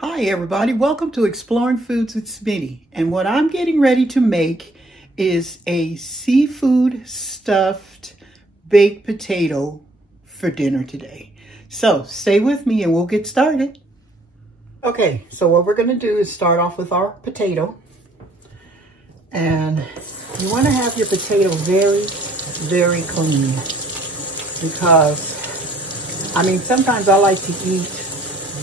Hi everybody, welcome to Exploring Foods with Smitty. And what I'm getting ready to make is a seafood stuffed baked potato for dinner today. So stay with me and we'll get started. Okay, so what we're going to do is start off with our potato. And you want to have your potato very, very clean. Because, I mean, sometimes I like to eat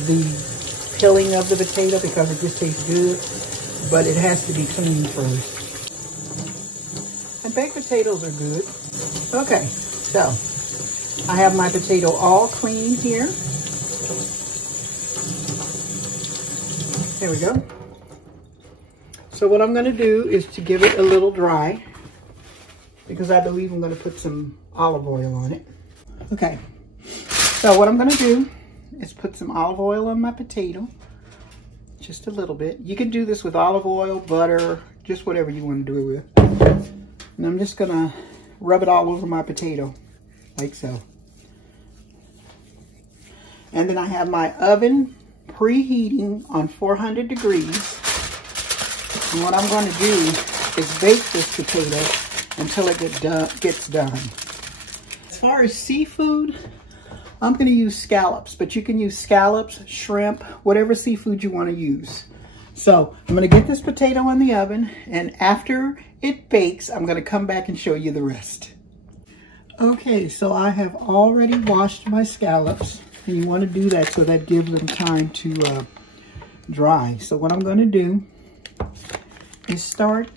the peeling of the potato because it just tastes good, but it has to be clean first. And baked potatoes are good. Okay, so I have my potato all clean here. There we go. So what I'm going to do is to give it a little dry because I believe I'm going to put some olive oil on it. Okay, so what I'm going to do is put some olive oil on my potato, just a little bit. You can do this with olive oil, butter, just whatever you want to do it with. And I'm just gonna rub it all over my potato, like so. And then I have my oven preheating on 400 degrees. And what I'm going to do is bake this potato until it gets done. As far as seafood, I'm going to use scallops, but you can use scallops, shrimp, whatever seafood you want to use. So I'm going to get this potato in the oven, and after it bakes, I'm going to come back and show you the rest. Okay, so I have already washed my scallops, and you want to do that so that gives them time to dry. So what I'm going to do is start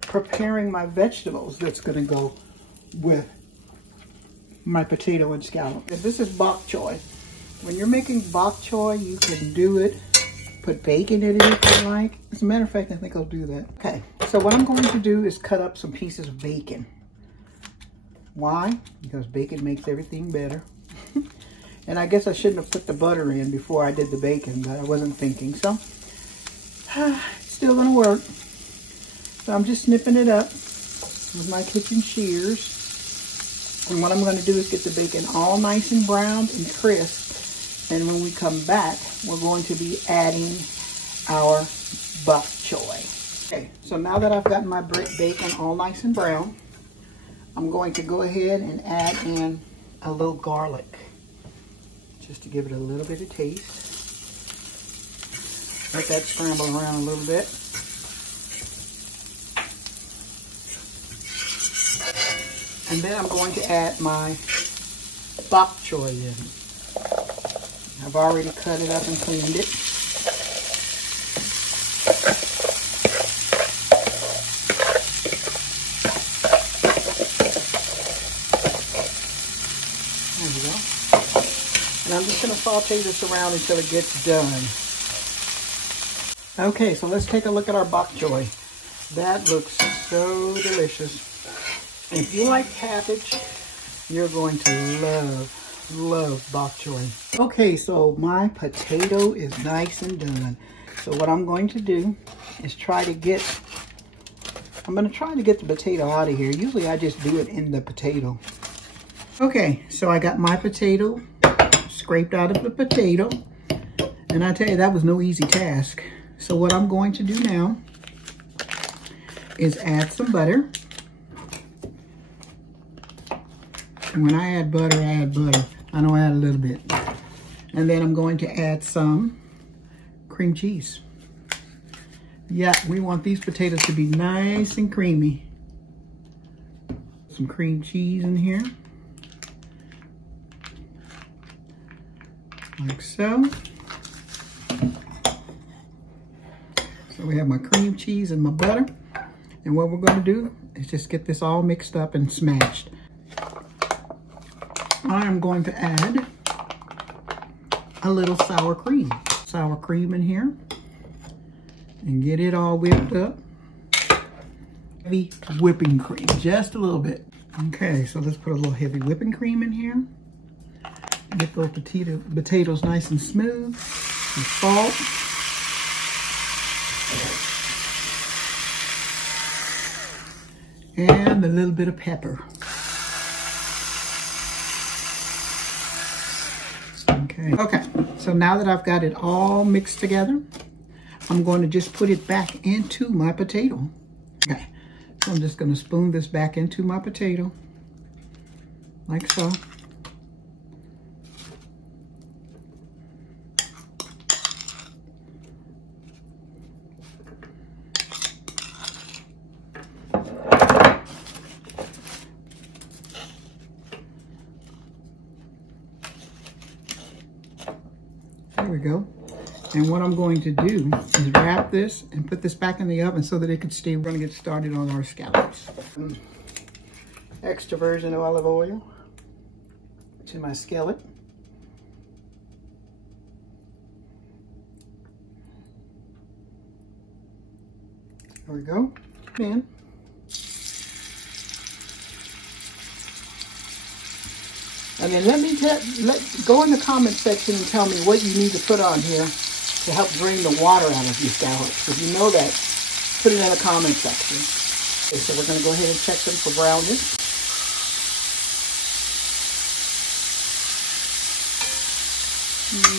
preparing my vegetables that's going to go with my potato and scallop. This is bok choy. When you're making bok choy, you can do it, put bacon in it if you like. As a matter of fact, I think I'll do that. Okay, so what I'm going to do is cut up some pieces of bacon. Why? Because bacon makes everything better. And I guess I shouldn't have put the butter in before I did the bacon, but I wasn't thinking. So, it's still gonna work. So I'm just snipping it up with my kitchen shears. And what I'm going to do is get the bacon all nice and browned and crisp. And when we come back, we're going to be adding our bok choy. Okay, so now that I've gotten my bacon all nice and brown, I'm going to go ahead and add in a little garlic, just to give it a little bit of taste. Let that scramble around a little bit. And then I'm going to add my bok choy in. I've already cut it up and cleaned it. There we go. And I'm just going to saute this around until it gets done. Okay, so let's take a look at our bok choy. That looks so delicious. If you like cabbage, you're going to love bok choy. Okay, so my potato is nice and done. So what I'm going to do is I'm going to try to get the potato out of here. Usually I just do it in the potato. Okay, so I got my potato scraped out of the potato. And I tell you, that was no easy task. So what I'm going to do now is add some butter. And when I add butter, I know I add a little bit. And then I'm going to add some cream cheese. Yeah, we want these potatoes to be nice and creamy. Some cream cheese in here. Like so. So we have my cream cheese and my butter. And what we're going to do is just get this all mixed up and smashed. I'm going to add a little sour cream. Sour cream in here. And get it all whipped up. Heavy whipping cream, just a little bit. Okay, so let's put a little heavy whipping cream in here. Get those potatoes nice and smooth. Some salt. And a little bit of pepper. Okay, so now that I've got it all mixed together, I'm going to just put it back into my potato. Okay, so I'm just going to spoon this back into my potato, like so. There we go. And what I'm going to do is wrap this and put this back in the oven so that it could stay. We're going to get started on our scallops. Extra virgin olive oil to my skillet. There we go. In. And then go in the comment section and tell me what you need to put on here to help drain the water out of your scallops. If you know that, put it in the comment section. Okay, so we're going to go ahead and check them for brownness.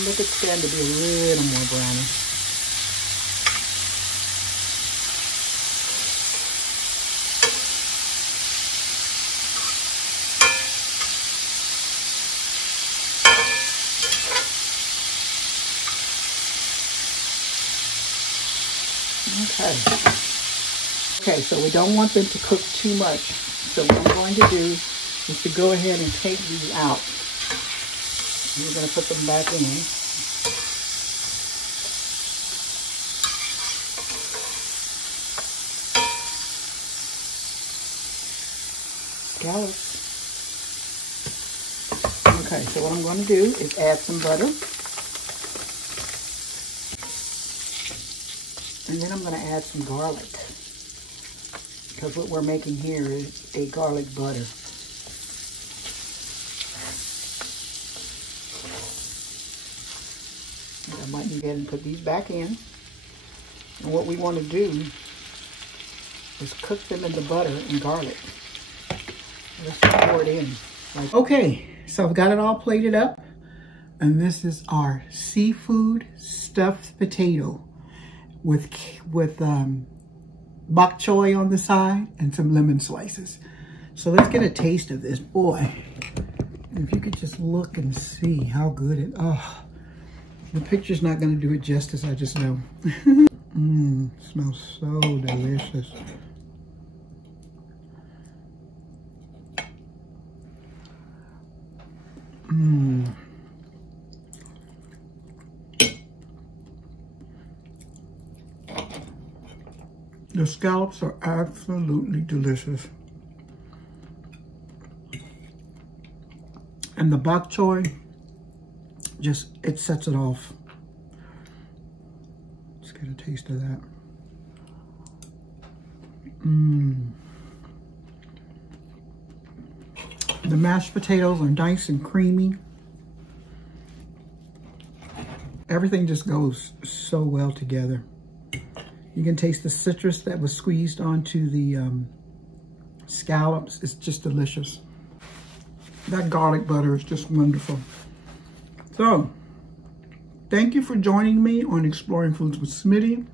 They could stand to be a little more browny. Okay, so we don't want them to cook too much. So what I'm going to do is to go ahead and take these out. We're going to put them back in. Scallops. Okay, so what I'm going to do is add some butter. And then I'm going to add some garlic, because what we're making here is a garlic butter. I might go ahead and put these back in. And what we want to do is cook them in the butter and garlic. Let's pour it in. Okay, so I've got it all plated up. And this is our seafood stuffed potato with bok choy on the side and some lemon slices. So let's get a taste of this. Boy, if you could just look and see how good it, oh, the picture's not gonna do it justice, I just know. Smells so delicious. The scallops are absolutely delicious. And the bok choy, just, it sets it off. Let's get a taste of that. The mashed potatoes are nice and creamy. Everything just goes so well together. You can taste the citrus that was squeezed onto the scallops. It's just delicious. That garlic butter is just wonderful. So, thank you for joining me on Exploring Foods with Smitty.